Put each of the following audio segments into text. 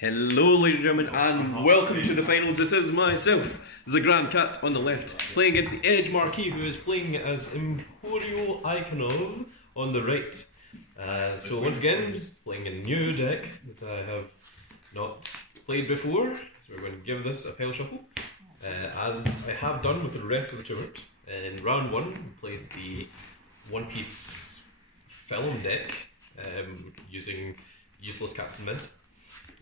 Hello ladies and gentlemen and welcome to the finals. It is myself, the Grand Cat on the left, playing against the EdgeMarquis, who is playing as Emporio Ikanov on the right. So once again, playing a new deck that I have not played before, so we're going to give this a pile shuffle, as I have done with the rest of the tournament. In round one, we played the One Piece film deck, using useless Captain Mint.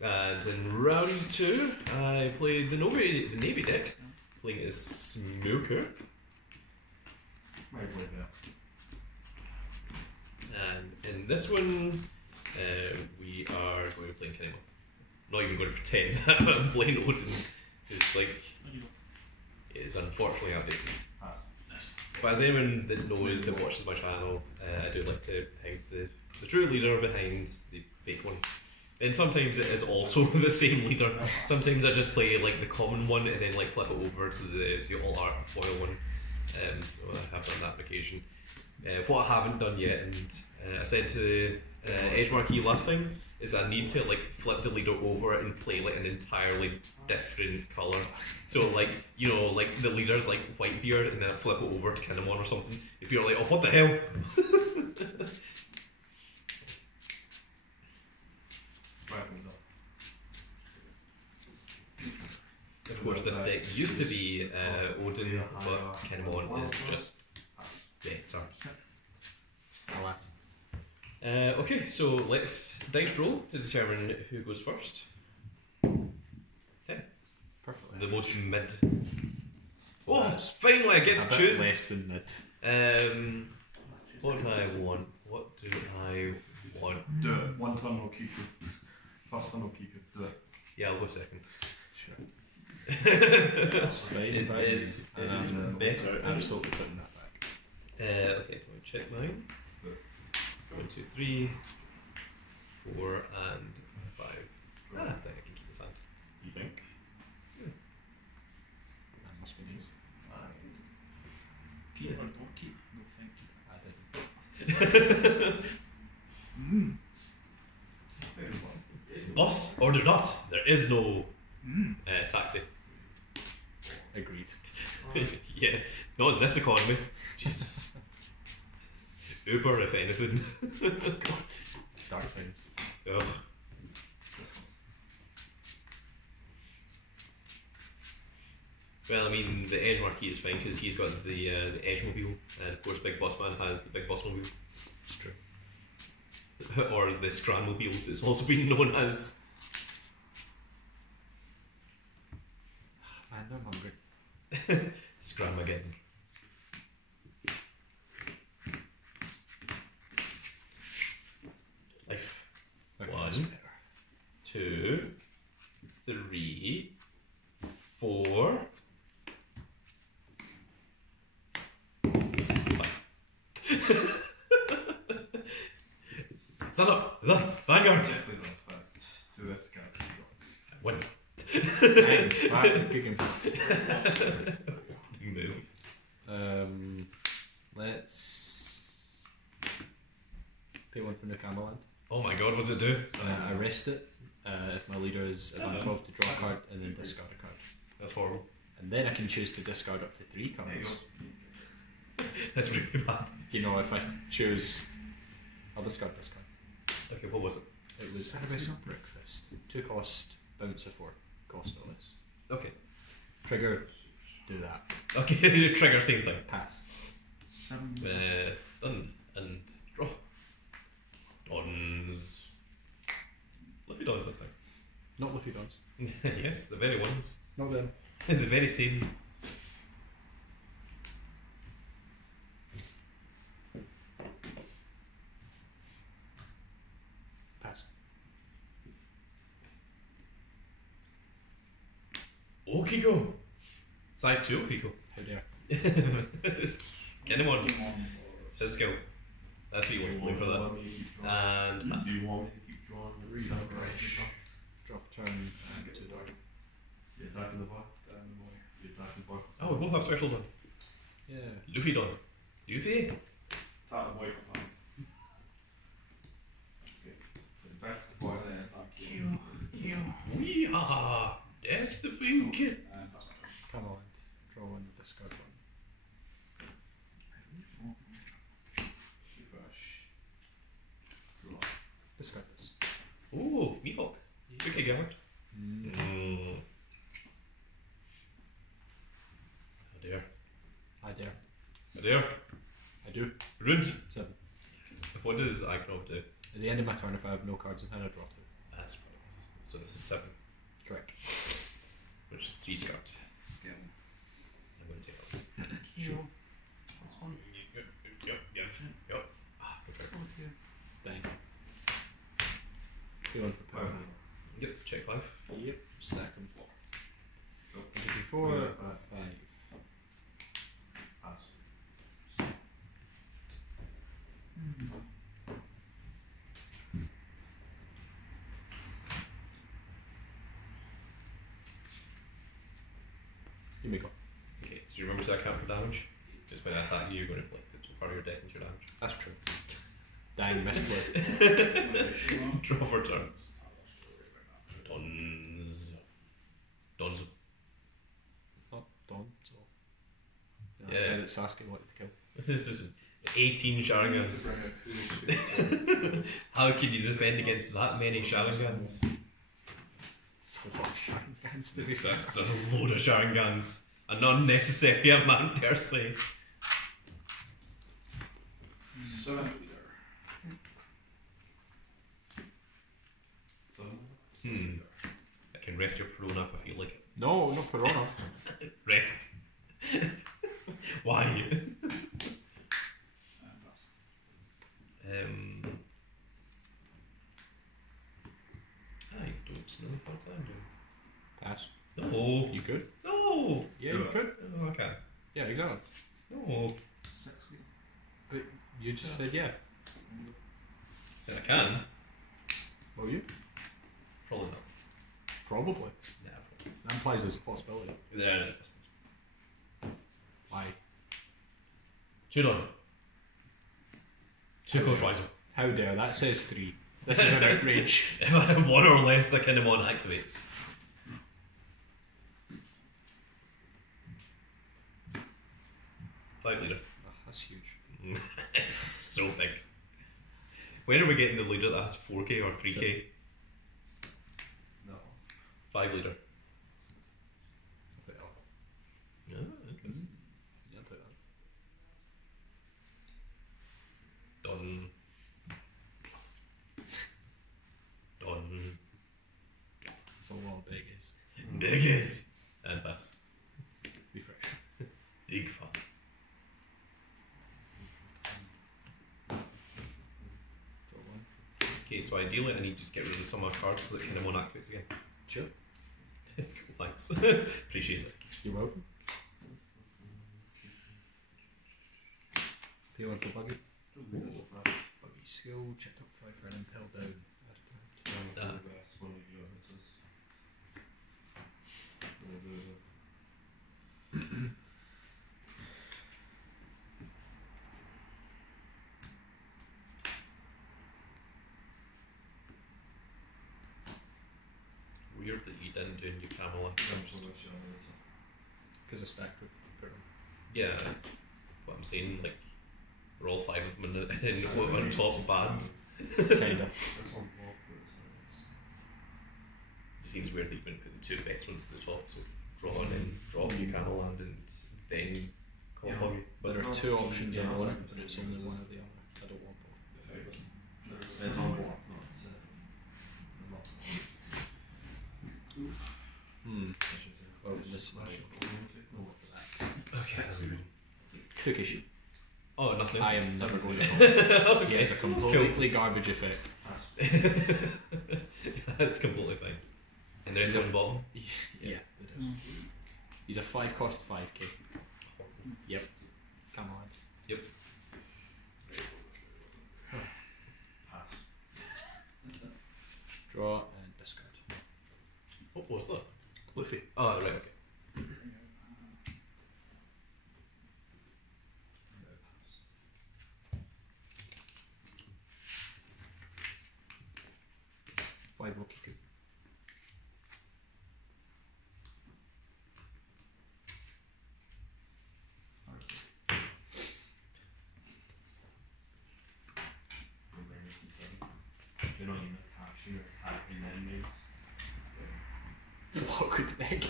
And in round two, I played the Navy deck, playing as Smoker. And in this one, we are going to play Kinemon. Not even going to pretend that I'm playing Odin. It's like, it is unfortunately outdated. But as anyone that knows, that watches my channel, I do like to hang the true leader behind the fake one. And sometimes it is also the same leader. Sometimes I just play like the common one and then like flip it over to the all art foil one. So I have done that on occasion. What I haven't done yet, and I said to EdgeMarquis last time, is I need to like flip the leader over and play like an entirely different colour. So like, you know, like the leader's like Whitebeard and then I flip it over to Kinemon or something. If you're like, oh what the hell? Of course, this deck used to be Odin, but Kinemon is just better. Okay, so let's dice roll to determine who goes first. 10. Perfectly. The most mid. Oh, finally I get to choose. Less than mid. What do I want? What do I want? Do it. One turn will keep you. First turn will keep you. Do it. Yeah, I'll go second. Sure. It is better. Absolutely putting that back. Okay, let me check mine. 1, 2, 3, 4, and 5. I think I can keep this hand. You think? Yeah. That must be nice. Keep. Don't keep. No, thank you. I didn't. Boss, order not. There is no taxi. Agreed. Yeah, not in this economy. Jesus. Uber, if anything. God. Dark times. Ugh. Well, I mean, the EdgeMarquis is fine because he's got the Edgemobile, and of course, Big Boss Man has the Big Boss Mobile. It's true. Or the Scranmobiles, it's also been known as. Man, I'm hungry. Scramageddon. Life. Okay, 1, that's better. 2, 3, 4. 5. Stand up! The Vanguard! Definitely not fact. Do this guy. Win. Bang, kicking. You move. Let's pay one for Nukamoland. Oh my god, what's it do? Arrest it if my leader is Ikanov to draw a card and then discard a card. That's horrible. And then I can choose to discard up to 3 cards. That's really bad. You know, if I choose, I'll discard this card. Okay, what was it? It was Cerveza Breakfast. 2 cost, bounce a 4 cost or less. Okay. Trigger, do that. Okay, trigger, same thing. Pass. 7. Stun and draw. Dons. Liffy Dons this time. Not Luffy Dons. Yes, the very ones. Not them. The very same. Pass. Okiko! Size 2 Okiko. How dare. Kinemon. His skill. That's what you want for that. And pass. Do you want me to keep drawing the read? Drop turn and get to the door. You attacking the bar? You attacking the bar? Oh, we both have specials on. Yeah. Luffy Don. Luffy? Attack the boy for fun. Okay. Back to the bar then. Ah, death the thing. Come on, draw one, discard one. Discard this. Ooh, Mihawk. Okay, Gellert. Oh dear. I dare. Oh dear. I do. Rude. 7. What does Ikanov do? At the end of my turn, if I have no cards in hand, I draw 2. That's nice. So this is 7, Correct. which is 3 card. Skill. I'm going to take it. Sure. This one. Yep. Ah, good try. What's here? Dang. 2 on for power. Yep, check life. Yep. Stack and floor. 4, 5. You may go. Okay, so you remember to account for damage? Because when I attack you, you're going to play part of your deck into your damage. That's true. Dang, misplay. Draw for turn. Donzo. Oh, Don, so. Yeah. The guy that Sasuke wanted to kill. This is 18 Sharingans. How can you defend against that many Sharingans? It's a lot of Sharingans to be It's a load of Sharingans. An unnecessary amount per se. 7 leader. I can rest your Perona if I feel like it. No, no Corona. Rest. Why? I don't know what I'm doing. Pass. No. You could? No. Yeah, you could. No, I can't. Yeah, exactly. No. 6 leader. But you just said yeah. Said I can. Will you? Probably not. Probably. Nah, That implies there's a possibility. there is. Why? 2 done. 2 Coast Riser. How dare, that says 3. This is an outrage. If I have 1 or less, the Kinemon activates. Five leader. Oh, that's huge. It's so big. When are we getting the leader that has 4k or 3k? No. 5 leader. I'll take that. Yeah, interesting. Yeah, I'll take that. Done. Done. It's a lot of biggies. Biggest. And pass. Be fresh. Big fun. Draw 1. Okay, so ideally I need to just get rid of some of my cards so that Kinemon activates again. Sure. Cool, thanks. Appreciate it. You're welcome. Peel in for Buggy. Buggy skill, checked up 5 for an impel down. Weird that you didn't do new Camelot. Because I stacked with Purim. Yeah, that's what I'm saying. Like, we're all 5 of them on top band. Kinda. It seems weird that you've been putting 2 best ones to the top, so draw and then draw new Camelot and then call Buggy. But there are 2 options in one, but it's only one or the other. I don't want both. It's on board. Well, in this scenario, Okay. took issue. Oh, nothing. I am never going to call. Okay. Yeah, it's a completely garbage effect. That's completely fine. And there's on the bottom. Yeah, it is. He's a 5 cost 5k. Yep. Come on. Yep. Draw and discard. What was that? Luffy. Oh, right, okay. Five Rokiku. block with Becky.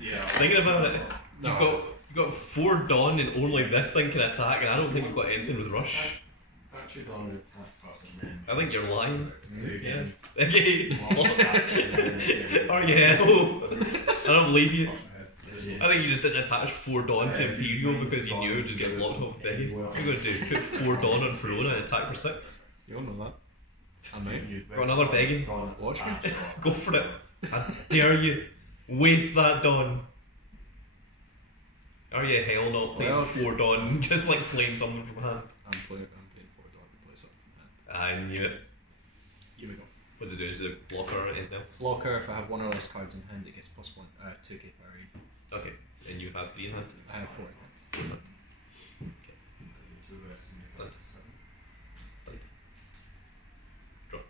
Yeah. Thinking about it, No. you've got 4 Dawn and only this thing can attack, and I don't think you've got anything with Rush. Actually, Dawn would attack first and then. I think you're lying. So you can Okay. block attack and then. Oh yeah, I don't believe you. Yeah. I think you just didn't attach 4 Dawn to Imperial because you knew it would just get blocked off Becky. What are you going to do? Put 4 Dawn on Verona and attack for 6? You all know that. I might. Got another Becky? Watch me. Go for it. I dare you. Waste that Dawn. Oh yeah, hell no. Playing Well, 4 Dawn, just like playing someone from hand. I'm playing 4 Dawn to play something from hand. I knew it. Here we go. What's it do? Is it blocker or anything else? Blocker, if I have 1 or less cards in hand, it gets +1, 2k per read. Okay, and you have 3 in hand? I have 4 in hand. Slide. Slide. Draw.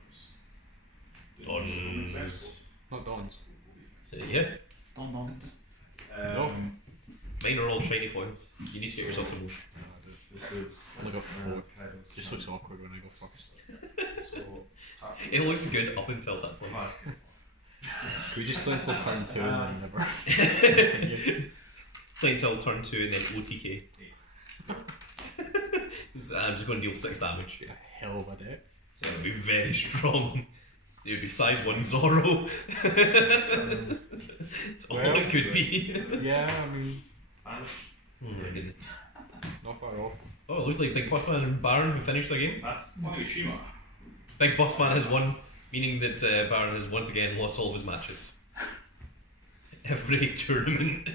Dawns. Not Dawns. Yeah, Dons. No. mine are all shiny points. You need to get yourself some more. Only got 4. Just looks awkward when I go first. It looks good up until that point. Can we just play until turn 2 and then never continue? Play until turn 2 and then OTK. So I'm just going to deal 6 damage. A hell of a day. So it would be very strong. It would be size 1 Zorro. It's all Well, it could be. Yeah, I mean, Oh my goodness. not far off. Oh, it looks like Big Bossman and Baron have finished their game. That's Tsushima. Big Bossman has won, meaning that Baron has once again lost all of his matches. Every tournament.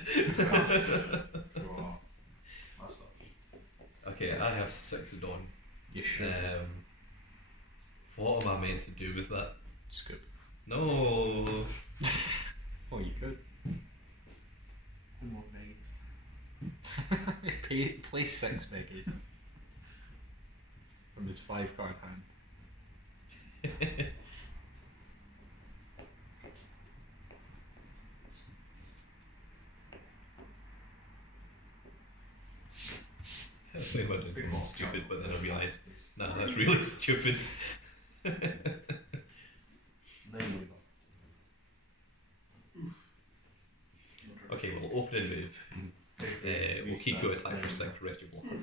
Okay, I have 6 Dawn. You should. What am I meant to do with that? Scoop. No. Oh, you could. More Vegas. Play 6 Becky's. From his 5 card hand. I was thinking about doing something stupid, but then I realised, nah, that's really stupid. Okay, we'll open and move. We'll keep your attack for 6, rest your blocker.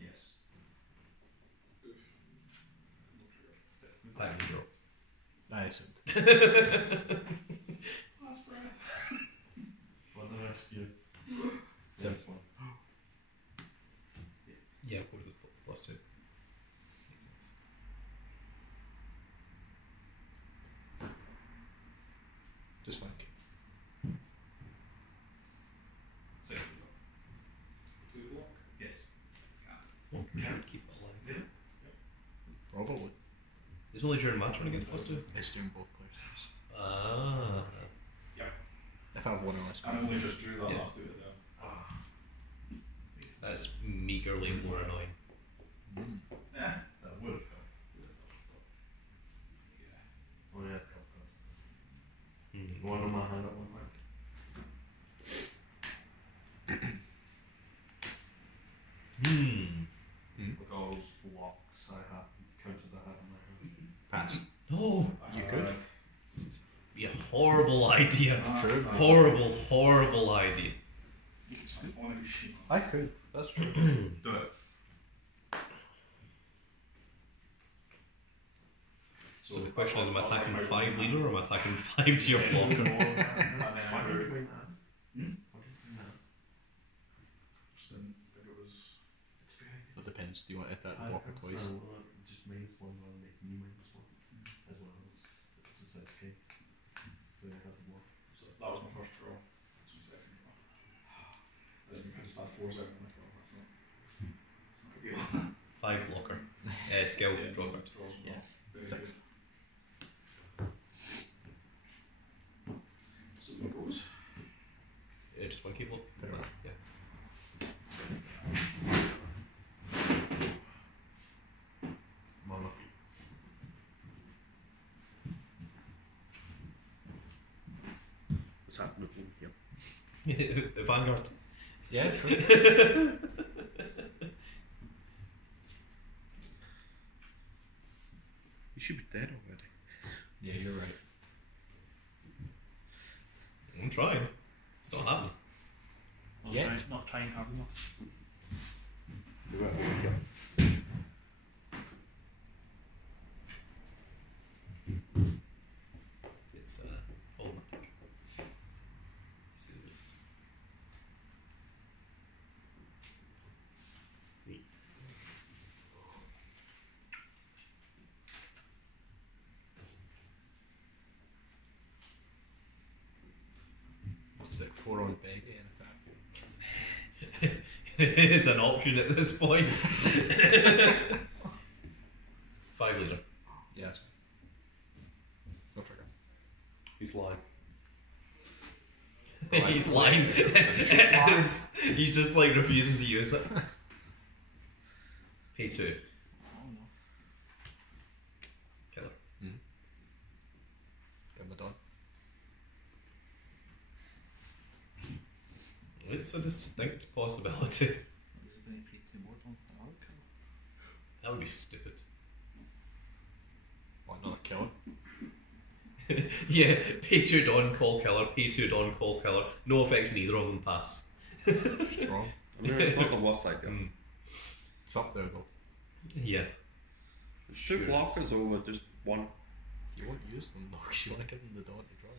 Yes. That drops. Nice. Last breath. What the rescue? So- This one. Yeah, go to the +2. Makes sense. Just fine. Second block. 2 block? Yes. Oh, can't keep it alive. Probably. It's only during my turn against +2. It's doing both players' turns. Ah. If I have 1 or less I only just drew that Yeah. last bit there. That's meagerly more annoying. Yeah, that would have helped. Yeah. Only had a couple cards. Hmm. One on my hand at one point. Because blocks I had, counters I had in my hand. Pass. No! You could. This is be a horrible idea. True. Horrible, horrible idea. You can sign one of Shima. I could. That's true. Do it. So the question is, am I attacking 5 leader or am I attacking 5 to your blocker? And then Why I did you drew. bring that? Hmm? Why did you bring that? Just didn't think it was. It's very good. It depends. Do you want to attack the blocker twice? Just -1 while making me -1. As well as it's a 6k. Then I got the block. So that was my first draw. This was second draw. I just had 4 seconds on my draw. That's not. It's not a deal. 5 blocker. Skill, Yeah, draw card. draws as Yeah. well. Very 6. good. So it goes. Just 1 key block. Fair enough. Yeah. Mana. What's happening? Yep. Vanguard. Yeah, true. You should be dead already. Yeah, you're right. I'm trying. It's not happening. Yet. Not trying hard enough. You better wake up. It's automatic. See the list. Neat. Stick 4 on Beggy and attack. It is an option at this point. 5 leader. Yes. No trigger. He's lying. He's lying. He's just like refusing to use it. Pay 2. Oh no. Killer. Get my done. It's a distinct possibility. Is it going to pay 2 more on for our kill? That would be stupid. What, another killer? Yeah, pay 2 Dawn, call killer, pay 2 Dawn, call killer. No effects on either of them pass. Strong. I mean, it's not the worst idea. It's up there though. Yeah. Two blockers over just one. You won't use them though, 'cause you want to give them the dot to draw.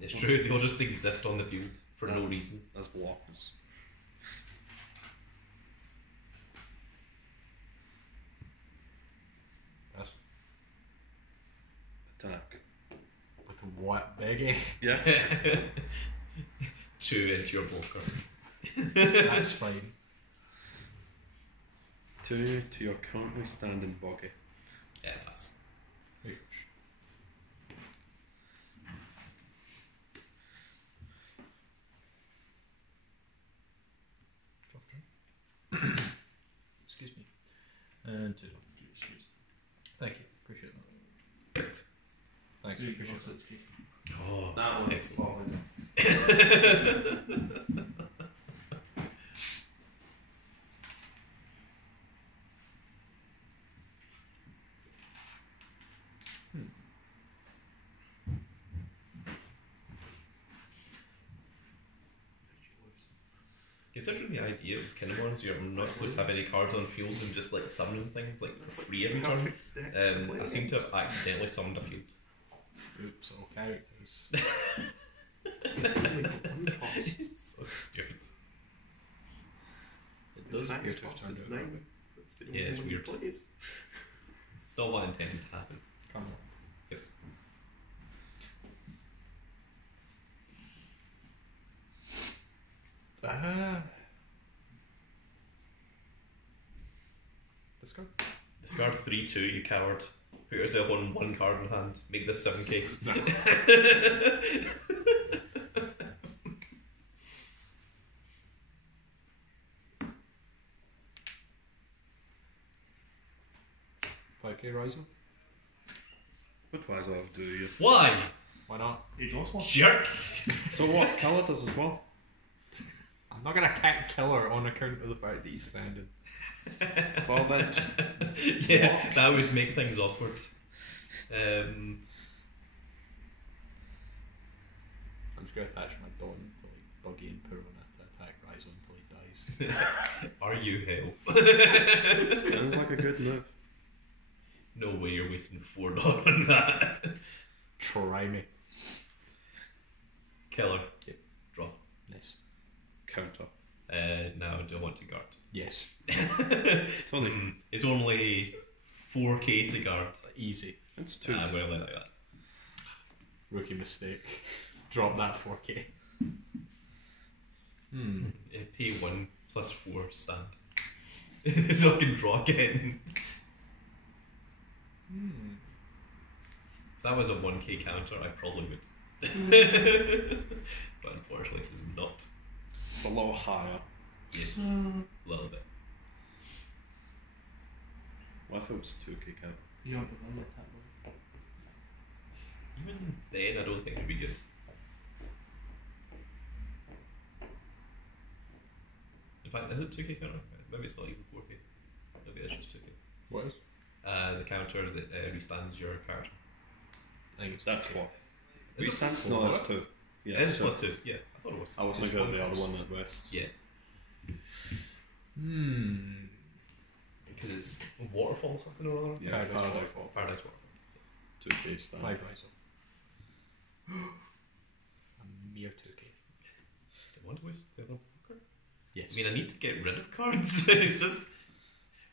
It's true, they'll just exist on the field for no reason. As blockers. Yes. Attack. With what, Beggy? Yeah. 2 into your blocker. That's fine. 2 to your currently standing buggy. Yeah, pass. Excuse me. And 2. Thank you. Appreciate that. Thanks. Thanks. Appreciate that. Oh, That one. excellent. Considering the idea of Kinemon is you're not supposed to have any cards on field and just like summoning things like free every turn, I seem to have accidentally summoned a field. Oops, all characters. So stupid. It does appear to have turned out. Yeah, it's weird. It's not what I intended to happen. Come on. Yep. Discard. Discard 3/2, you coward. Put yourself on 1 card in hand. Make this 7k. Okay, Rising. What wise I have to do you? Why? Why not? Hey, draws one. Jerk! So what? Killer does as well. I'm not gonna attack Killer on account of the fact that he's standing. Well then, just Yeah, that would make things awkward. I'm just gonna attach my Dawn to like Buggy and Purana to attack Ryzo until he dies. Are you hell? sounds like a good move. No way you're wasting $4 on that. Try me. Killer. Yep. Draw. Nice. Counter. Now do I want to guard? Yes. It's only. It's only 4k to guard. Easy. It's 2. I'm going to let like that. Rookie mistake. Drop that 4k. Pay 1 plus 4 stand. So I can draw again. If that was a 1k counter, I probably would. But unfortunately, it is not. It's a little higher. Yes, a little bit. What if it was 2k count? You don't have to attack one. Even then, I don't think it'd be good. In fact, is it 2k counter? Maybe it's not even 4k. Maybe it's just 2k. What is? The counter that restands your character. I think it's That's 2K. what. Is it? Restand? No, that's 2. Yeah, It is it's two. +2. Yeah, I thought it was. I was thinking of the other one that rests. Yeah, because it's waterfall something or other. Yeah, Paradise Paradise Waterfall. Paradise waterfall. 2k stand. 5 Riser. A mere 2k. Do you want to waste the other blocker? Yes. I mean, I need to get rid of cards. It's just.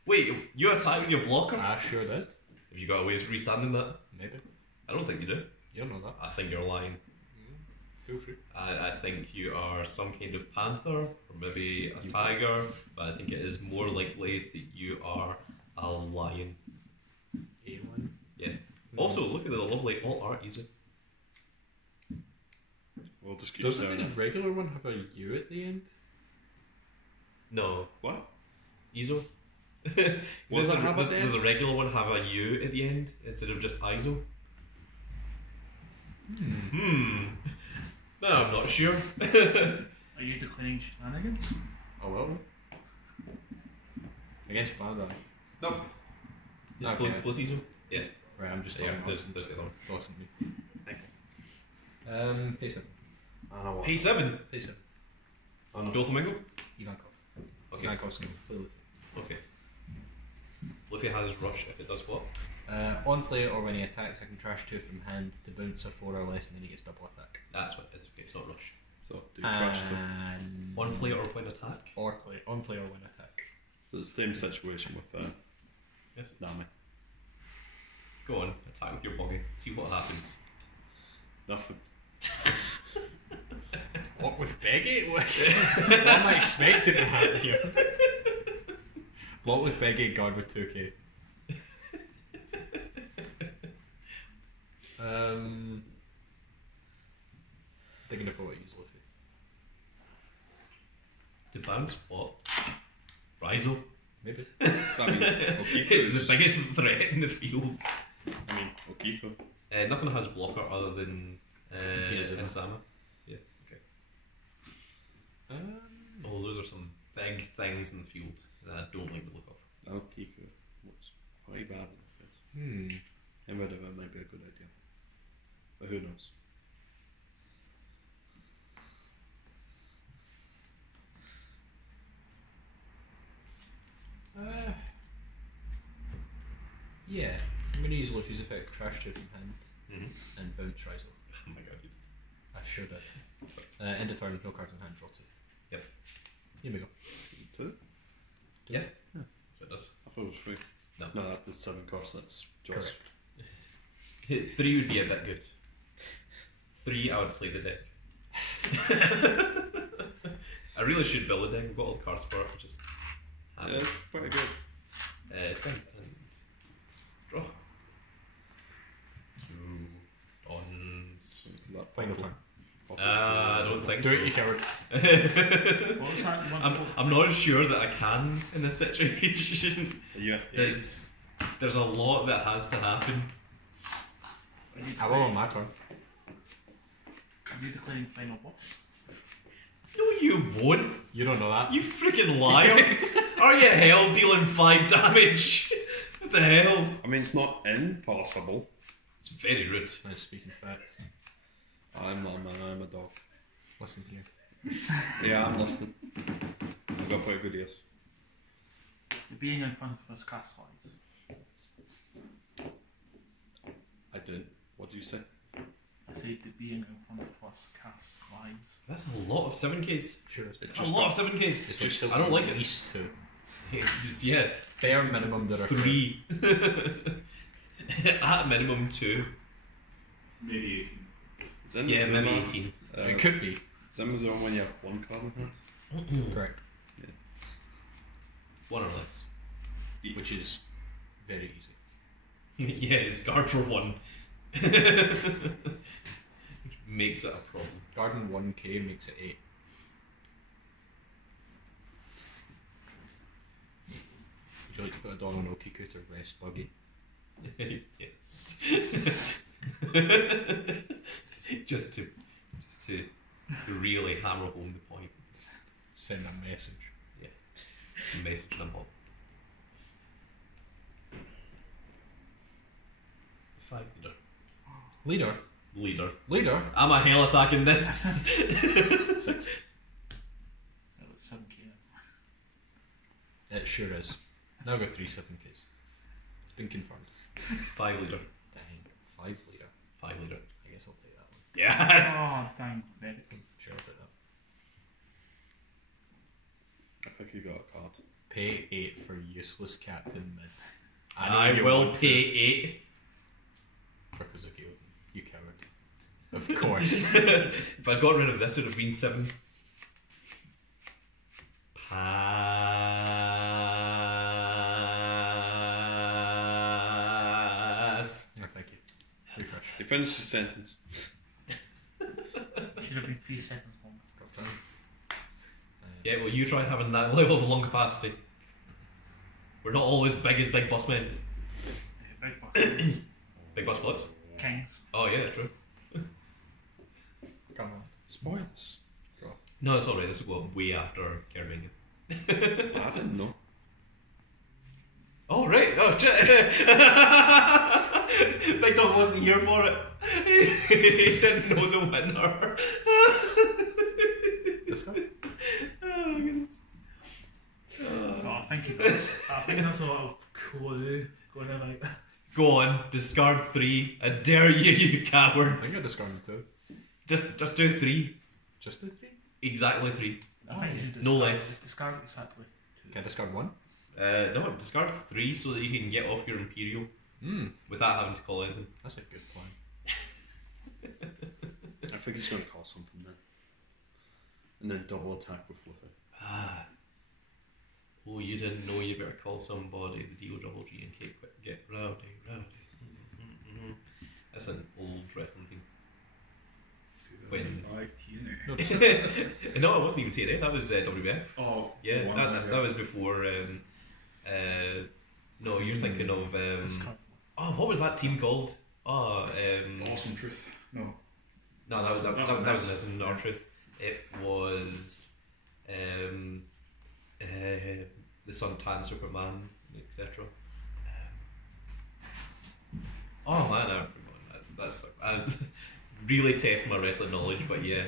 Wait, you attack with your blocker? I sure did. Have you got a way of restanding that? Maybe. I don't think you do. You don't know that. I think you're lying. Feel free. I think you are some kind of panther, or maybe a tiger, but I think it is more likely that you are a lion. A1. Yeah. Also, look at the lovely alt art easy. We'll just keep Doesn't staring. the regular one have a U at the end? No. What? ISO? Does it have a does the regular one have a U at the end instead of just ISO? No, I'm not sure. Are you declaring shenanigans? Oh well. Against Panda. Nope. Just Okay. both ISO? Yeah. Right, I'm just Yeah, talking there's nonsense. the other one. Wasn't me. Thank P7. I know what. P7. P7. I know. Doflamingo? Ivankov. Okay. Ivankov's going to play Luffy. Okay. Luffy has rush if it does what? On play or when he attacks, I can trash 2 from hand to bounce a 4 or less, and then he gets double attack. That's what it is. Okay, it's not rush. So, do you trash them? And On play or when attack? or play on play or when attack. So it's the same situation with Yes. Nami. Go on, attack with your buggy. See what happens. Nothing. What with Beggy? What am I expecting to happen here? Block with Beggy, guard with 2k. Thinking of what I use Luffy. To bounce what? Rizo. Maybe. I mean, Okiko It's is- the biggest threat in the field. I mean, Okiko. Nothing has blocker other than Inazuma. Inazuma. Yeah, okay. Oh, those are some big things in the field that I don't like the look of. Okiko looks pretty bad in the field. And rid of it might be a good idea. But who knows? Yeah. I'm going to use Luffy's effect, trash 2 from hand, Mm-hmm. and bounce Rizo. Oh my god, dude. I sure did. End of turn, no cards in hand, draw 2. Yep. Here we go. 2? Yeah. So it does. I thought it was 3. No. No, that's the 7 cards, that's just. Correct. 3 would be a bit good. 3, I would play the deck. I really should build a deck. I've got all the cards for it. Just have Yeah, it. it's pretty good. Stand and draw. 2 dons. That Final purple- turn. purple- I don't think Do so. it, you coward. What was that? You want to I'm not sure that I can in this situation. Yeah. There's a lot that has to happen. Are you I will on my turn. Are you declaring final boss? No, you won't. You don't know that. You freaking liar. Are you hell dealing 5 damage? What the hell? I mean, it's not impossible. It's very rude. Nice speaking facts. I'm not a man, I'm a dog. Listen here. Yeah, I'm listening. I've got pretty good ears. The being in front of us cast lines. I didn't. What did you say? I said the being in front of us casts lines. That's a lot of 7Ks. Sure is. That's a lot of 7Ks. It's just I don't like at it. least 2. It's just, yeah, Bare minimum there are 3. At minimum 2. Maybe 18. Zim, Yeah, Zim, maybe 18. It could be. Zim is on when you have 1 card in hand. Correct. 1 or less. Which is very easy. Yeah, it's guard for 1. Which makes it a problem. Garden 1k makes it 8. Would you like to put a Don on Okiku to rest Buggy? Yes. just to really hammer home the point. Send a message. Yeah. Message and unblock. 5 leader. Leader. I'm a hell attacking this. 6. That was 7k. It sure is. Now I've got 3 7Ks. It's been confirmed. 5 leader. Dang. 5 leader. 5 leader. I guess I'll take that one. Yes! Oh, dang. Very Sure, I'll take that. I think you got a card. Pay 8 for useless captain mid. I know you will want pay to. 8. For Kazuki Oden. You coward. Of course. If I'd got rid of this, it would have been 7. Pass. No, thank you. Refresh. You finished the sentence. should have been 3 seconds longer. Drop down. Yeah, well, you try having that level of lung capacity. We're not always big as big boss men. Big boss. Big boss blitz? Kings. Oh, yeah, true. Come on. Spoilers. No, it's alright, this will go up way after Carabinian. I didn't know. Oh, right. Oh, shit. Big Dog wasn't here for it. He didn't know the winner. This guy? Oh, goodness. Oh, I think he does. I think that's a little clue going in like. Go on, discard 3. I dare you, you coward. I think I discarded 2. Just do 3. Just do 3? Exactly 3. I think you should No discard, less. discard it exactly. Can I discard 1? No, discard 3 so that you can get off your Imperial without having to call anything. That's a good plan. I think he's going to call something then. And then double attack with it. Ah. Oh, you didn't know you better call somebody the deal double G and K quick. Get rowdy. That's an old wrestling thing. When 5 TNA. no, it wasn't even TNA. That was WBF. Oh, Yeah, one that was before. No, you're thinking of. Discard. Oh, what was that team called? Oh, Awesome Truth. No. no, that was Miz and Yeah. R-Truth. It was the Suntan Superman, etc. Oh man, I forgot. That's I really test my wrestling knowledge, but yeah,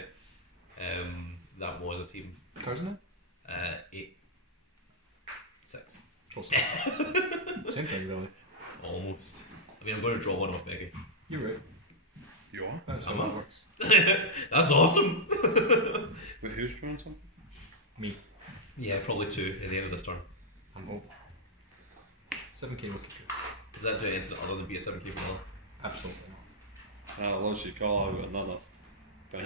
that was a team. Cards in it? 8, 6, Close. Same thing, really. almost. I mean, I'm going to draw one off Becky. You're right. You are? That's how Am that I? works. That's awesome. Wait, who's drawing something? Me. Yeah, probably 2 at the end of this turn. I'm hope. 7k will keep you. Does that do anything other than be a 7k vanilla? Absolutely not. Unless you call out another thing.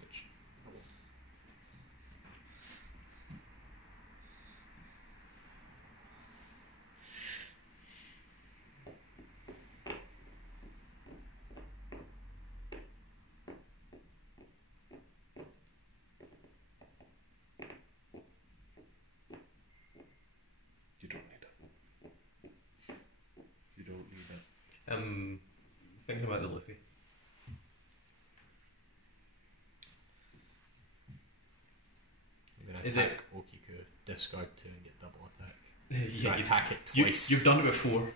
Which You don't need it. You don't need it. Thinking about the Luffy. I'm gonna Is attack Okiku, discard 2 and get double attack. Yeah, So I attack it you, twice. you've done it before.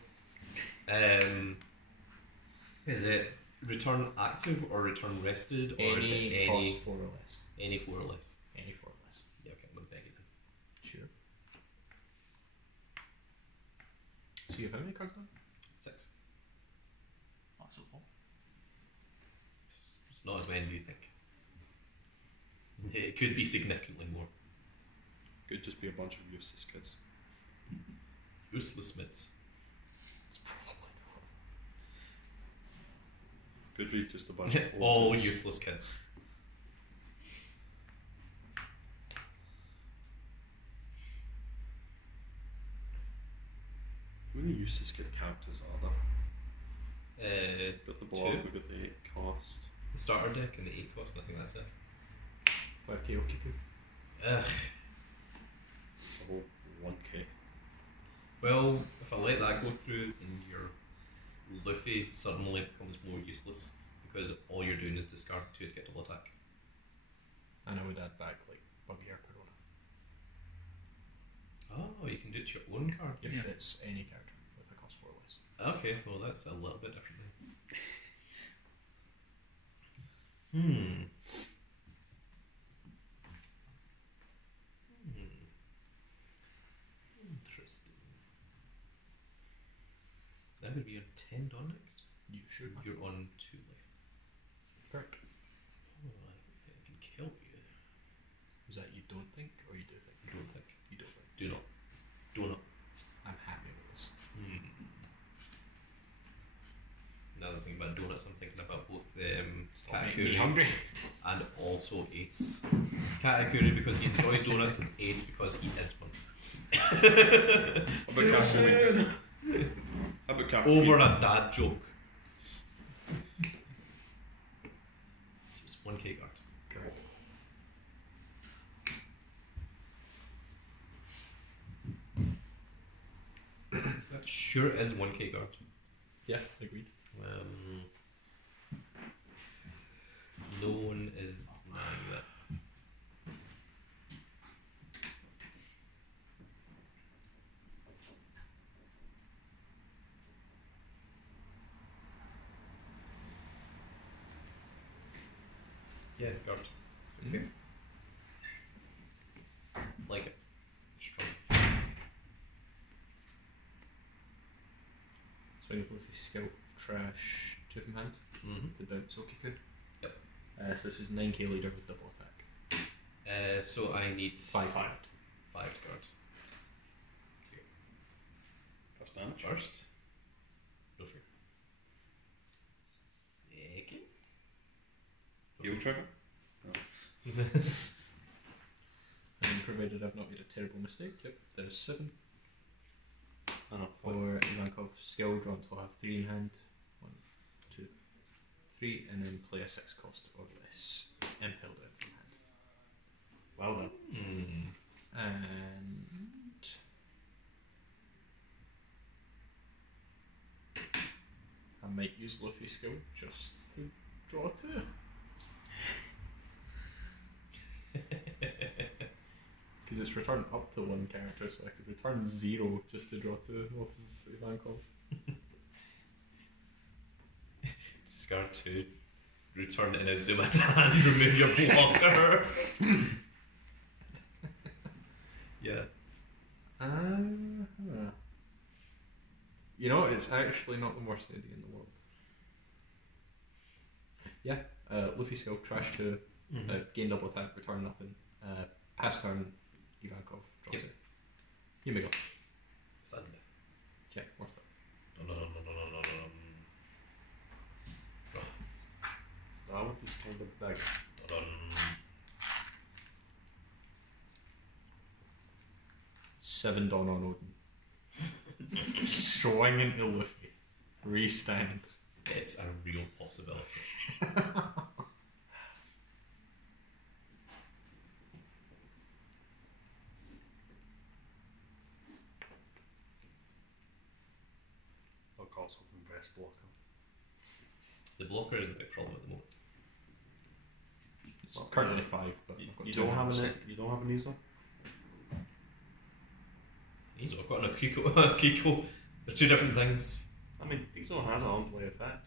Is it return active or return rested, or is it any any cost 4 or less. any 4 or less? Any 4 or less. Yeah, okay, I'm gonna beg it then. Sure. So you have how many cards now? 6. That's so cool. It's not as many as you think. It could be significantly more. Could just be a bunch of useless kids. Useless mitts. It's probably Could be just a bunch of All orphans. useless kids. How many useless kid characters are there? Got the blog, 2. we got the 8 cost. The starter deck and the 8 cost, and I think that's it. 5k Okiku. Ugh. It's a whole 1k. Well, if I let that go through, then your Luffy suddenly becomes more useless because all you're doing is discard 2 to get double attack. And I would add back like Buggy or Perona. Oh, you can do it to your own cards. If it's any character with a cost 4 or less. Okay, well that's a little bit different then. Interesting. That would be on 10 Dawn next. You should. You're on 2 life. Correct. Oh, I think I can kill you. Is that you don't think, or you do think? You don't think. You don't think. Do not. Do not. I'm happy with this. Now that I'm thinking about donuts, I'm thinking about both Stop making me Katakuri hungry. and also Ace. Katakuri because he enjoys donuts and Ace because he is one. How about Castle? How about Captain? Over a dad joke. It's 1k card. Correct. That sure is 1k card. Yeah, agreed. No one is denying that. Yeah, guard. 16. Like it. Strong. Swing with Luffy skill, trash, 2 from hand to bounce Okiku. Yep. So this is 9k leader with double attack. So I need 5 to guard. First damage. First. No sure. Second. Heal trigger. And provided I've not made a terrible mistake, yep, there's 7. I know. For Ivankov skill drawn, so I'll have 3 in hand. 1, 2, 3, and then play a 6 cost or less. Impelled out from hand. Well done. And I might use Luffy skill just to draw 2. Because it's returned up to 1 character, so I could return 0 just to draw 2 off of Ivankov. Discard 2. Return in a Zumata and remove your blocker. Yeah. You know, it's actually not the worst idea in the world. Yeah, Luffy skill, trash 2, gain double attack, return nothing. Pass turn, Ivankov, draw 2. You may go. Send. Yeah, worth it. That one is kind of big. Seven Dawn on Odin. Swing into Luffy. Restand. It's a real possibility. I'll call something breast blocker. The blocker is a big problem at the moment. It's currently 5, but I've got You 2 don't have hands. you don't have an easel? He's I've got an Akiko. Akiko. They're 2 different things. I mean, easel has an on-play effect.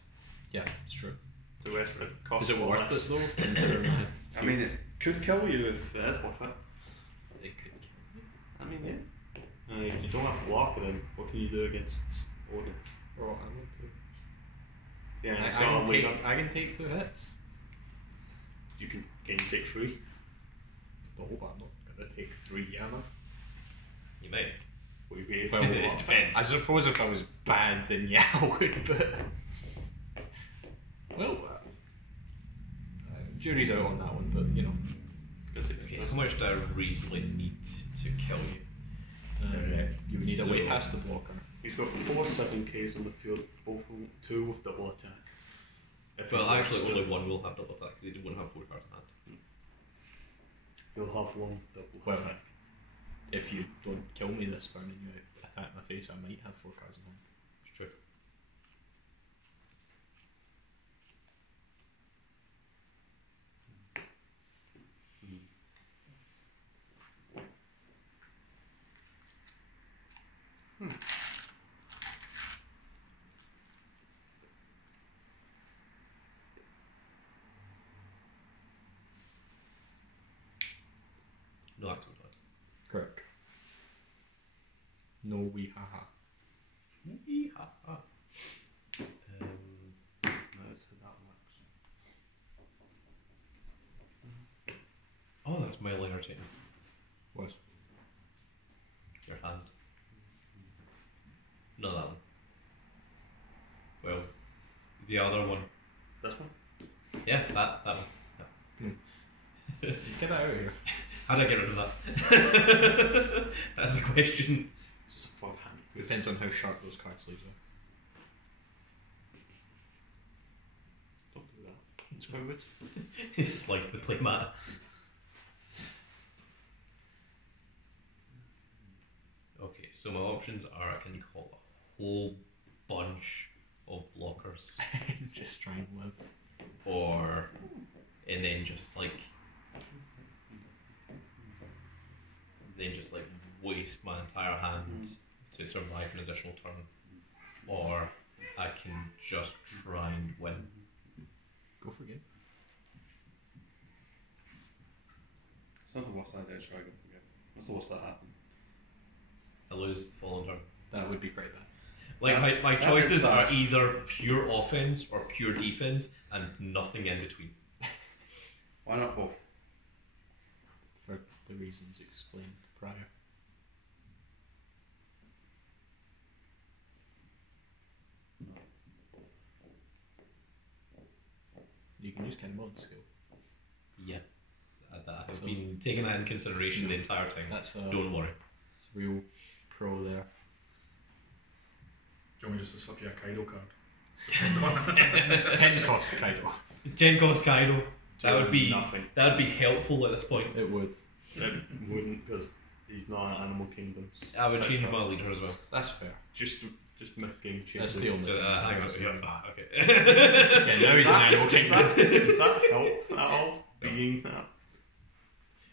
Yeah, it's true. The rest of the cost Is it worth less. it though? Considering I mean, it could kill you if it is worth it. it could kill you. I mean, yeah. If you don't have block, then what can you do against Odin? Or what I want to. Yeah, I, it's I, got can a lead take, up. I can take 2 hits. You can take 3. No, but I'm not going to take 3 ammo. You might. Will you be Well, It depends. I suppose if I was bad, then yeah, I would, but. Well, jury's out on that one, but you know. Okay, how much do I reasonably need to kill you? You would need a way So- past the blocker. He's got 4 7Ks on the field, both 2 with double attack. If Well, he actually, works only to- one will have double attack because he wouldn't have 4 cards in hand. He'll have 1 with double Well, attack. If you don't kill me this turn and you attack my face, I might have 4 cards in hand. It's true. No active dodge. Correct. No wee haha. Yeehaw. That's that works. Oh, that's mildly irritating. Was. Your hand. No, that one. Well, the other one. This one? Yeah, that one. Get that out of here. How do I get rid of that? That's the question. Just a 5-hand. Depends on how sharp those card sleeves are. Don't do that. It's quite good. Slice the playmat. Okay, so my options are I can call a whole bunch of blockers, Just try and live. or and then just like waste my entire hand to survive an additional turn, or I can just try and win. Go for it. It's not the worst idea to try and forget. What's the worst that happened? I lose the following turn. That would be pretty bad. Like my that choices makes are sense. either pure offense or pure defense, and nothing in between. Why not both? For the reasons explained prior. You can use Kinemon skill. Yeah, that has So- been taking that in consideration the entire time. That's a, Don't worry. it's a real pro there. Do you want me just to slip you a Kaido card? 10 cost Kaido. 10 cost Kaido. That would be nothing. that would be helpful at this point. It would. It wouldn't, because he's not an Animal Kingdoms. I would change my leader as well. That's fair. Just mid-game chase. That's the only thing. Hang on. Yeah. Okay. Yeah, now he's an animal Does kingdom. does that help at all? Being that?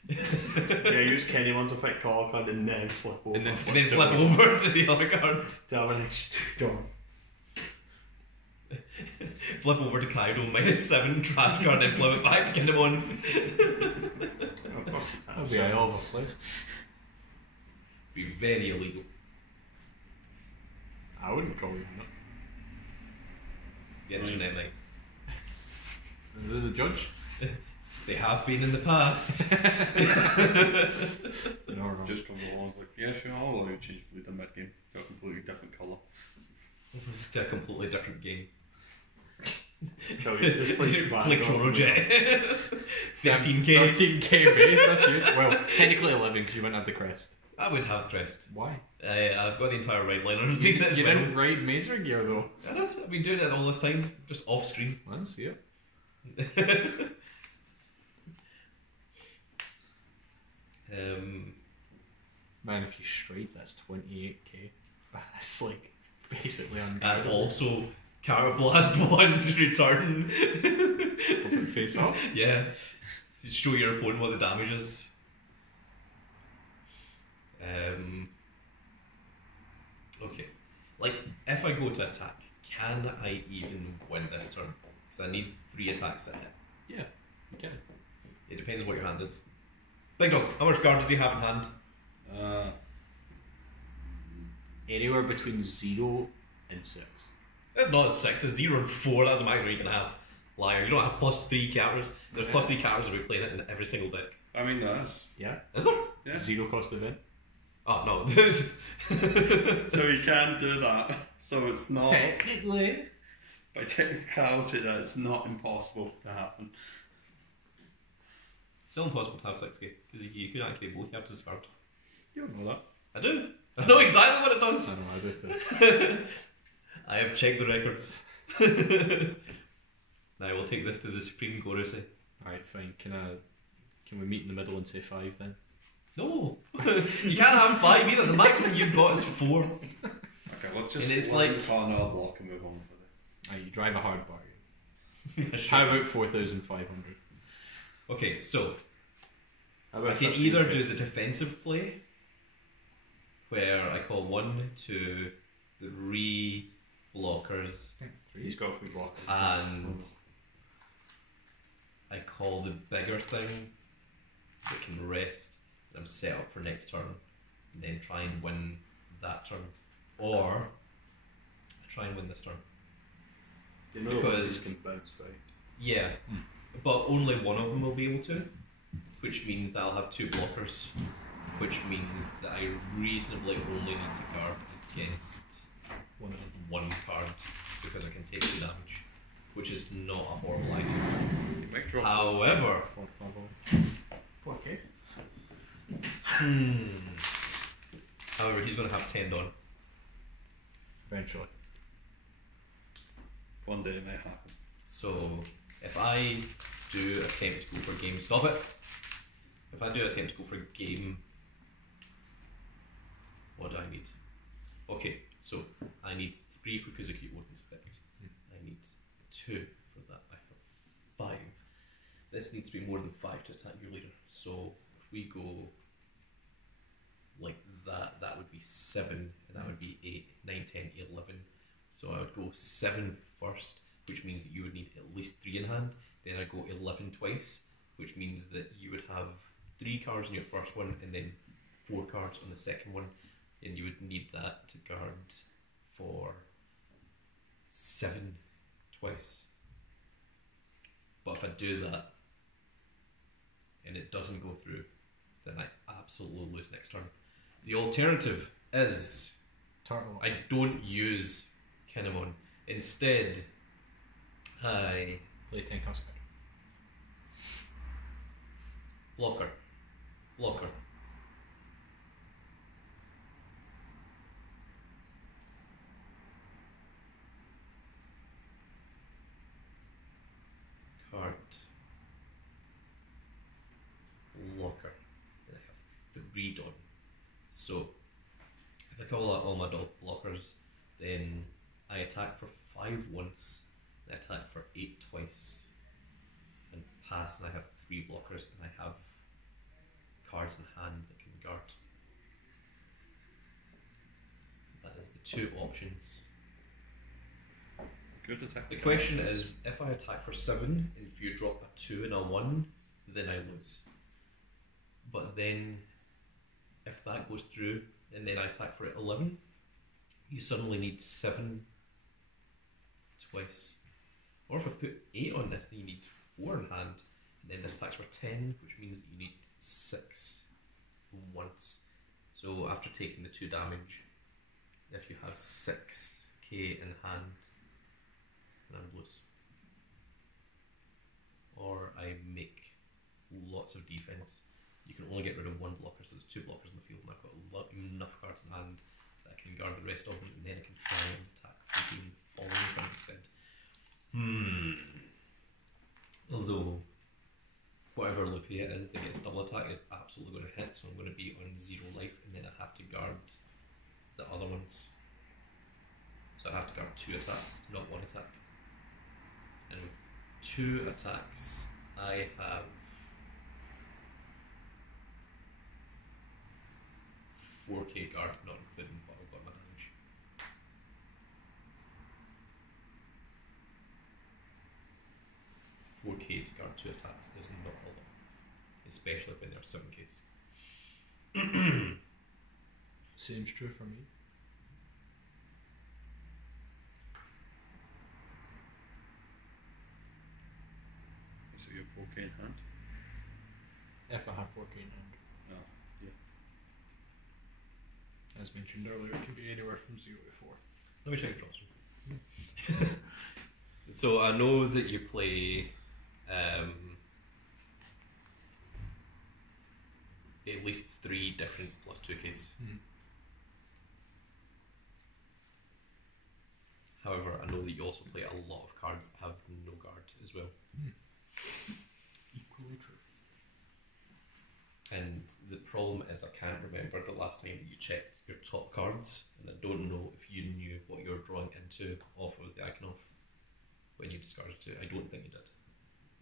Yeah, use Kinemon's effect call card and then flip over. And then flip over to the other card. Damage. Gone. Flip over to Kaido -7 trash card, then flip it back to Kinemon. That would be a hell of a play. Be very illegal. I wouldn't call you that. The internet might. They're the judge. They have been in the past. You know, wrong. Just comes along and is like, yeah, sure, I'll allow you to change leader mid-game to a completely different colour. To a completely different game. Tell you, just play Play Chrono Jet. 13k. 13k base, that's huge. Well, technically 11 because you wouldn't have the crest. I would have crest. Why? I've got the entire right line You, underneath it as you well. didn't ride Mazer gear though. I've been doing it all this time, just off screen. I didn't see it. Man, if you straight, that's 28k. That's like basically And unbeatable. also Carablast 1 to return. Open face up. Yeah. To show your opponent what the damage is. Okay. Like, if I go to attack, can I even win this turn? Because I need 3 attacks to hit. Yeah, you can. It depends on what your hand is. Big Dog, how much cards do you have in hand? Anywhere between 0 and 6. It's not a 6, it's 0 and 4, that's the maximum you can have. Liar, you don't have +3 counters. There's +3 counters if we play it in every single deck. I mean, that is. Yeah. Is there? Yeah. 0 cost event. Oh, no. So you can do that. So it's not. Technically. By technicality, that it's not impossible to happen. Still impossible to have 6k, because you could activate both, you have to discard. You don't know that. I do. I know exactly what it I does. know, I do too. I have checked the records. Now we'll take this to the Supreme Court and say, Alright, fine. Can we meet in the middle and say 5 then? no, you can't have 5 either. The maximum you've got is 4. Okay, let's just And it's let like- him call another block and move on for it. Aye, you drive a hard bargain. Sure. How about 4,500? Okay, so How I about can 15K? either do the defensive play, where I call 1, 2, 3 blockers, He's got a free block. and I call the bigger thing that can rest. I I'm set up for next turn, and then try and win that turn, or try and win this turn. You know Because- these can bounce, right? Yeah, but only one of them will be able to, which means that I'll have 2 blockers, which means that I reasonably only need to guard against one card because I can take 2 damage, which is not a horrible idea. You might drop. However, 4K. however, he's going to have 10 on. Eventually. One day it might happen. So if I do attempt to go for game, stop it. If I do attempt to go for game, what do I need? Okay, so I need 3 for Kuzuki Odin's effect. I need 2 for that. I have 5. This needs to be more than 5 to attack your leader. So if we go like that, that would be 7, and that would be 8, 9, 10, 11. So I would go 7 first, which means that you would need at least 3 in hand. Then I go 11 twice, which means that you would have 3 cards in your first one, and then 4 cards on the second one, and you would need that to guard for 7 twice. But if I do that, and it doesn't go through, then I absolutely lose next turn. The alternative is Turtle. I don't use Kinemon. Instead, I Play 10 cost card. blocker. Card. Blocker. And I have 3 done. So if I call out all my blockers, then I attack for 5 once, and I attack for 8 twice, and pass, and I have 3 blockers, and I have cards in hand that can guard. That is the 2 options. Good attack. The question is, if I attack for 7, and if you drop a 2 and a 1, then I lose. But then, if that goes through, and then I attack for 11, you suddenly need 7 twice. Or if I put 8 on this, then you need 4 in hand, and then this attacks for 10, which means that you need 6 once. So after taking the 2 damage, if you have 6k in hand, then I lose. Or I make lots of defense. You can only get rid of 1 blocker, so there's 2 blockers in the field, and I've got enough cards in hand that I can guard the rest of them, and then I can try and attack the team following turn instead. Although, whatever Luffy it is that gets double attack is absolutely going to hit, so I'm going to be on 0 life, and then I have to guard the other ones. So I have to guard 2 attacks, not 1 attack. And with 2 attacks, I have 4k guard, not including what I've got in my damage. $4k to guard 2 attacks is not a lot, especially when they're 7ks. Seems true for me. So you have 4k in hand. If I have 4K in hand. No. Yeah. As mentioned earlier, it could be anywhere from 0 to 4. Let me check your draws. So I know that you play at least 3 different plus 2ks. However, I know that you also play a lot of cards that have no guard as well. Equally true. And the problem is I can't remember the last time that you checked your top cards, and I don't know if you knew what you were drawing into off of the Ikanov when you discarded 2. I don't think you did.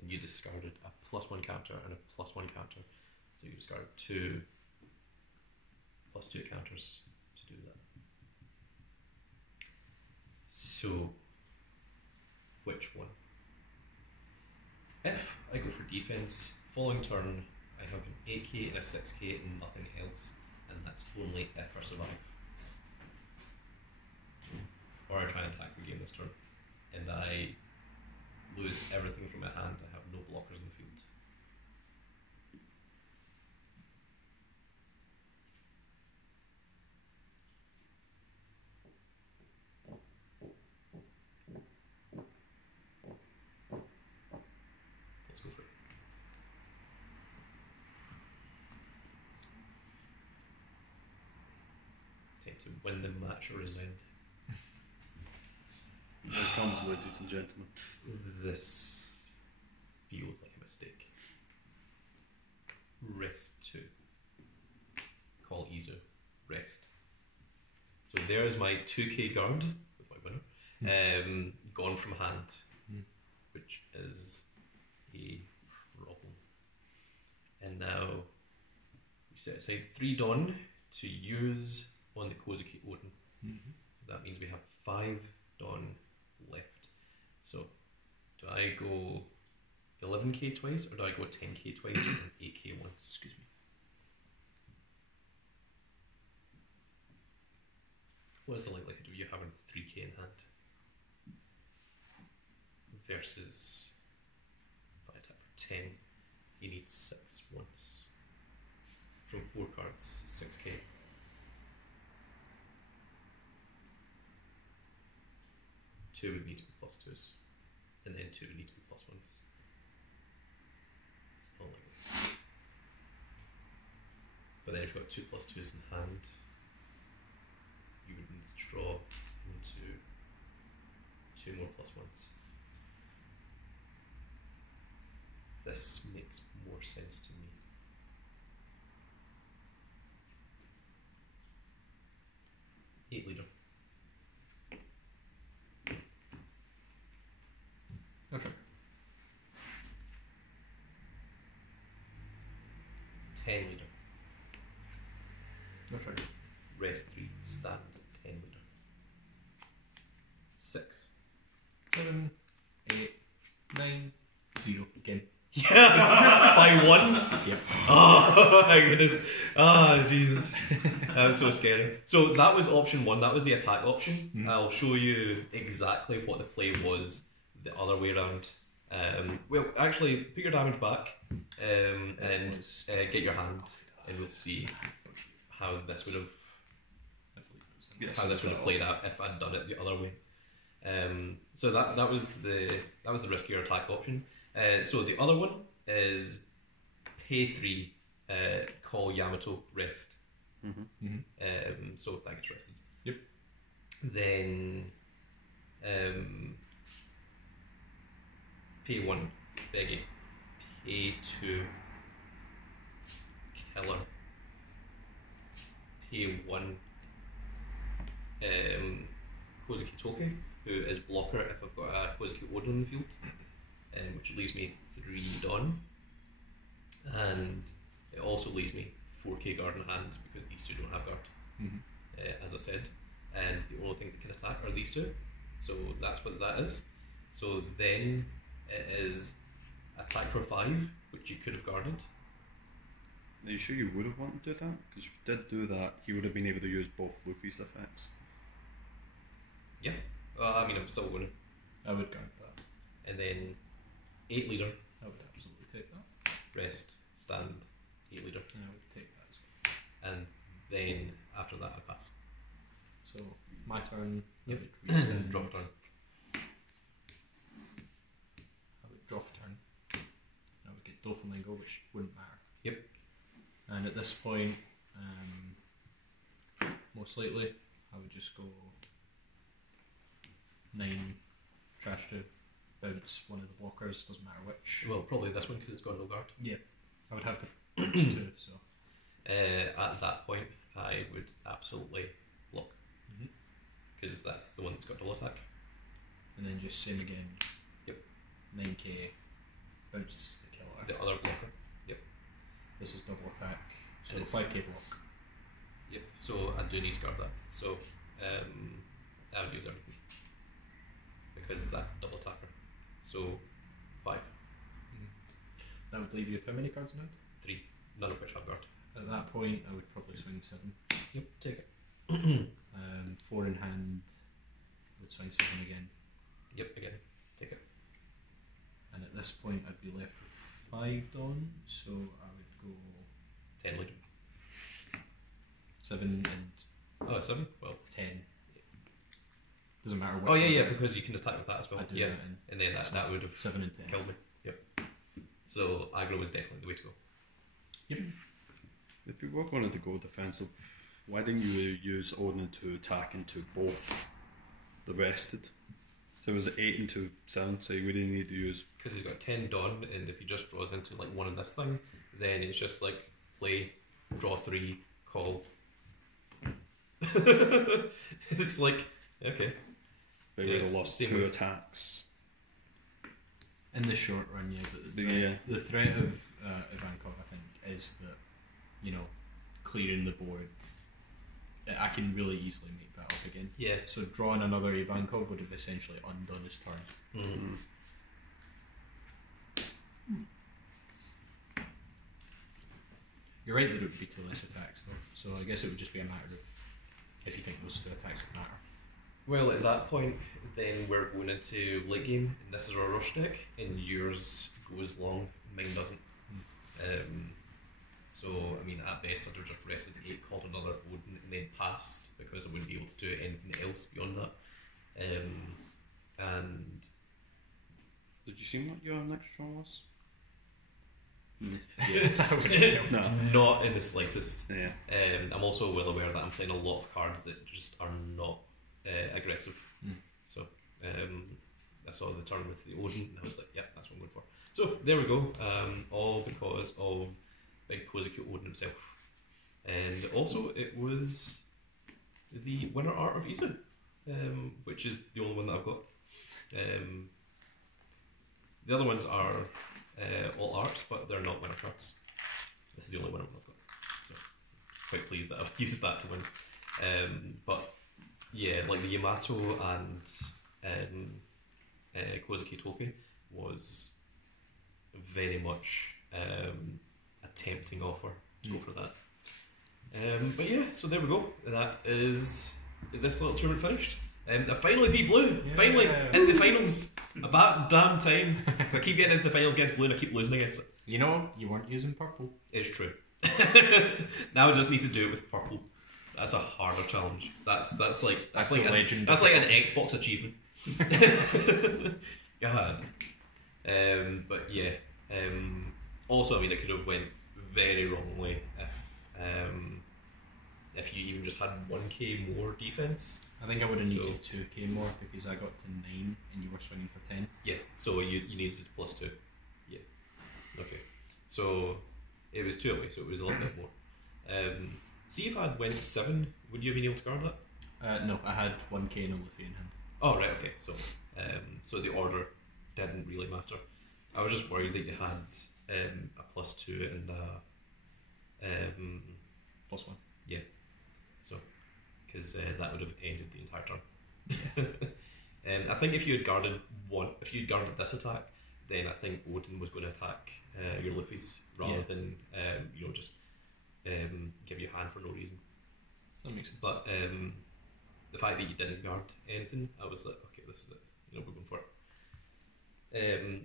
And you discarded a +1 counter and a +1 counter. So you discarded 2 +2 counters to do that. So, which one? If I go for defense, following turn, I have an 8k and a 6k and nothing else, and that's only if I survive. Or I try and attack the game this turn, and I lose everything from my hand. I have no blockers in the field. Let's go for it. Time to win the match or resign. Here it comes, ladies and gentlemen. This feels like a mistake. Rest 2. Call Izu. Rest. So there's my 2k guard with my winner. Gone from hand, which is a problem. And now we set aside 3 Dawn to use on the Kozuki Odin. That means we have 5 Dawn left. So do I go 11k twice, or do I go 10k twice and 8k once? Excuse me. What is the likelihood of you having 3k in hand? Versus if I attack for 10, you need 6 once. From 4 cards, 6k. Two would need to be +2s, and then 2 would need to be +1s. It's not likely. But then if you've got 2 +2s in hand, you would need to draw into 2 more +1s. This makes more sense to me. Eight leader. Okay. 10 leader. Okay. Rest 3. Stand 10 leader. 6. 7, 8, 9, 0 again. Yes! By 1? Yep. Oh my goodness. Ah, Jesus. That was so scary. So that was option 1. That was the attack option. I'll show you exactly what the play was the other way around. Well, actually, put your damage back and get your hand, and we'll see how this would have played out if I'd done it the other way. So that was the riskier attack option. So the other one is pay 3, call Yamato, rest. So that gets rested. Yep. Then pay 1, Beggy. Pay 2, Killer. Pay 1, Kozuki Toki, who is blocker if I've got a Kozuki Odin in the field, which leaves me 3 Dawn, and it also leaves me 4k guard in hand because these two don't have guard, as I said, and the only things that can attack are these two, so that's what that is. So then it is attack for 5, which you could have guarded. Are you sure you would have wanted to do that? Because if you did do that, he would have been able to use both Luffy's effects. Yeah, well, I mean, I'm still going to. I would guard that. And then 8 leader, I would absolutely take that. rest, stand, 8 leader, And I would take that as well. and then after that I pass. So, my turn. Yep. I would resend. Drop turn. I would draw for turn. I would get Doflamingo, which wouldn't matter. Yep. And at this point, most likely, I would just go 9, trash 2, bounce one of the blockers, doesn't matter which. Well, probably this one because it's got no guard. Yeah, I would have to bounce 2, so. At that point, I would absolutely block because that's the one that's got double attack. And then just same again. Yep. 9k, bounce the killer. The other blocker. This is double attack, so And it's- 5k block. Yep. So I do need to guard that. So I would use everything because that's the double attacker. So 5. That would leave you with how many cards in hand? 3, none of which have guard. At that point, I would probably swing 7. Yep, take it. 4 in hand, I would swing 7 again. Yep, again, take it. And at this point, I'd be left with 5 Dawn, so I would go 10 lead. 7 and Oh, 7? Well. 10. Doesn't matter what. Oh, yeah, because you can attack with that as well. I do Yeah, that in and then that would have 7 and 10. killed me. Yep. So aggro was definitely the way to go. If you were going to go defensive, why didn't you use Odin to attack into both the rested? So it was 8 into 7, so you really need to use. Because he's got 10 Dawn, and if he just draws into like one of this thing, then it's just like play, draw 3, call. It's like, okay. They would have Yes, lost same 2 way. attacks. In the short run, yeah, but Yeah. the threat of Ivankov, I think, is that, you know, clearing the board, I can really easily make that up again. Yeah. So drawing another Ivankov would have essentially undone his turn. Mm-hmm. You're right that it would be 2 less attacks, though. So I guess it would just be a matter of if you think those 2 attacks would matter. Well, at that point, then we're going into late game, and this is our rush deck, and yours goes long, mine doesn't. So, I mean, at best, I'd have just rested 8, called another Odin, and then passed, because I wouldn't be able to do anything else beyond that. And Did you see what your next draw was? yeah, No. not in the slightest. Yeah. I'm also well aware that I'm playing a lot of cards that just are not aggressive. So I saw the turn with the Odin, and I was like, yeah, that's what I'm going for. So there we go. All because of big cozy cute Odin himself. And also, it was the winner art of Isa, which is the only one that I've got. The other ones are all arts, but they're not winner cards. This is the only one I've got. So I'm quite pleased that I've used that to win. But yeah, like the Yamato and Kozuki Toki was very much a tempting offer to go for that. But yeah, so there we go. That is this little tournament finished. I finally beat Blue. Yeah. Finally in the finals. About damn time. So I keep getting into the finals against Blue and I keep losing against it. You know, you weren't using purple. It's true. Now I just need to do it with purple. That's a harder challenge. That's like That's like the legend. That's like an Xbox achievement. God. But yeah. Also, I mean, it could have went very wrongly if you even just had 1k more defense. I think I would have So- needed 2k more because I got to 9 and you were swinging for 10. Yeah. So you needed +2. Yeah. Okay. So it was 2 away, so it was a little bit more. See if I'd went 7, would you have been able to guard that? No, I had 1k and a Luffy in hand. Oh right, okay. So so the order didn't really matter. I was just worried that you had a +2 and a +1. yeah. So because that would have ended the entire turn. I think if you had guarded this attack, then I think Odin was going to attack your Luffy's rather than just give you a hand for no reason. That makes sense. But the fact that you didn't guard anything, I was like, okay, this is it. We're going for it.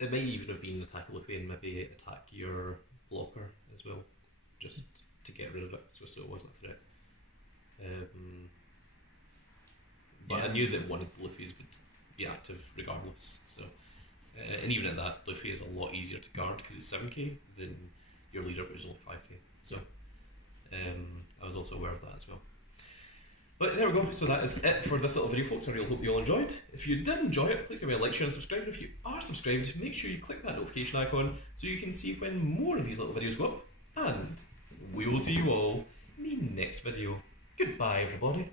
It may even have been attack Luffy and maybe attack your blocker as well, just to get rid of it, so it wasn't a threat. But Yeah. I knew that one of the Luffy's would be active regardless. So, and even at that, Luffy is a lot easier to guard because it's 7k than your leader, which is only 5k. So, I was also aware of that as well. But there we go. So that is it for this little video, folks. I really hope you all enjoyed. If you did enjoy it, please give me a like, share, and subscribe. And if you are subscribed, make sure you click that notification icon so you can see when more of these little videos go up. And we will see you all in the next video. Goodbye, everybody.